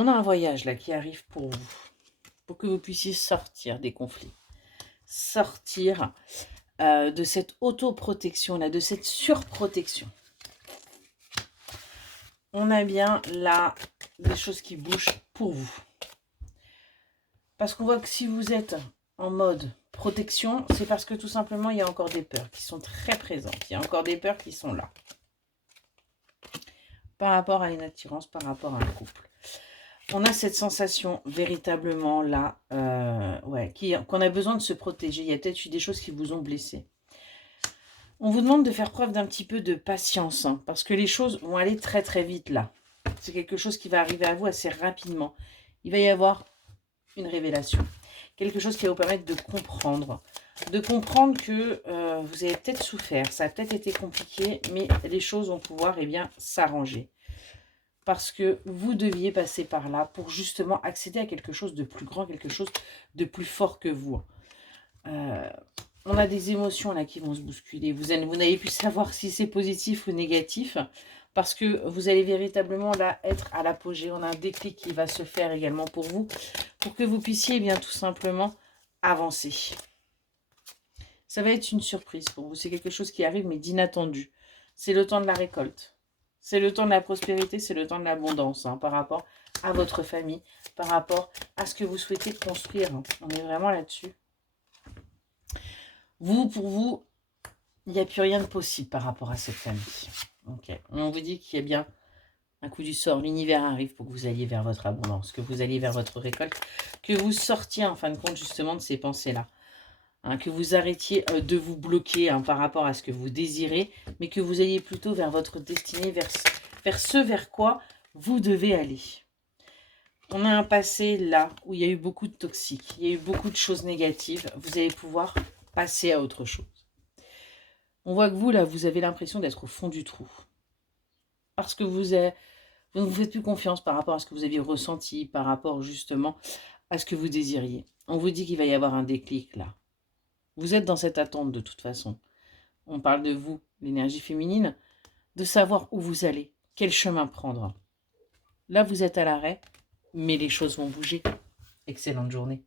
On a un voyage là qui arrive pour vous, pour que vous puissiez sortir des conflits, sortir de cette autoprotection-là, de cette surprotection. On a bien là des choses qui bougent pour vous. Parce qu'on voit que si vous êtes en mode protection, c'est parce que tout simplement, il y a encore des peurs qui sont très présentes. Il y a encore des peurs qui sont là. Par rapport à une attirance, par rapport à un couple. On a cette sensation véritablement là, qu'on a besoin de se protéger. Il y a peut-être eu des choses qui vous ont blessé. On vous demande de faire preuve d'un petit peu de patience, hein, parce que les choses vont aller très très vite là. C'est quelque chose qui va arriver à vous assez rapidement. Il va y avoir une révélation. Quelque chose qui va vous permettre de comprendre. De comprendre que vous avez peut-être souffert, ça a peut-être été compliqué, mais les choses vont pouvoir s'arranger. Parce que vous deviez passer par là pour justement accéder à quelque chose de plus grand, quelque chose de plus fort que vous. On a des émotions là qui vont se bousculer. Vous n'avez pu savoir si c'est positif ou négatif. Parce que vous allez véritablement là être à l'apogée. On a un déclic qui va se faire également pour vous. Pour que vous puissiez bien tout simplement avancer. Ça va être une surprise pour vous. C'est quelque chose qui arrive mais d'inattendu. C'est le temps de la récolte. C'est le temps de la prospérité. C'est le temps de l'abondance par rapport à votre famille. Par rapport à ce que vous souhaitez construire. On est vraiment là-dessus. Vous, pour vous, il n'y a plus rien de possible par rapport à cette famille. Okay. On vous dit qu'il y a bien un coup du sort. L'univers arrive pour que vous alliez vers votre abondance, que vous alliez vers votre récolte, que vous sortiez en fin de compte justement de ces pensées-là. Que vous arrêtiez de vous bloquer par rapport à ce que vous désirez, mais que vous alliez plutôt vers votre destinée, vers ce vers quoi vous devez aller. On a un passé là où il y a eu beaucoup de toxiques, il y a eu beaucoup de choses négatives. Vous allez pouvoir passer à autre chose. On voit que vous, là, vous avez l'impression d'être au fond du trou. Parce que vous ne vous faites plus confiance par rapport à ce que vous aviez ressenti, par rapport justement à ce que vous désiriez. On vous dit qu'il va y avoir un déclic là. Vous êtes dans cette attente de toute façon. On parle de vous, l'énergie féminine, de savoir où vous allez, quel chemin prendre. Là, vous êtes à l'arrêt, mais les choses vont bouger. Excellente journée.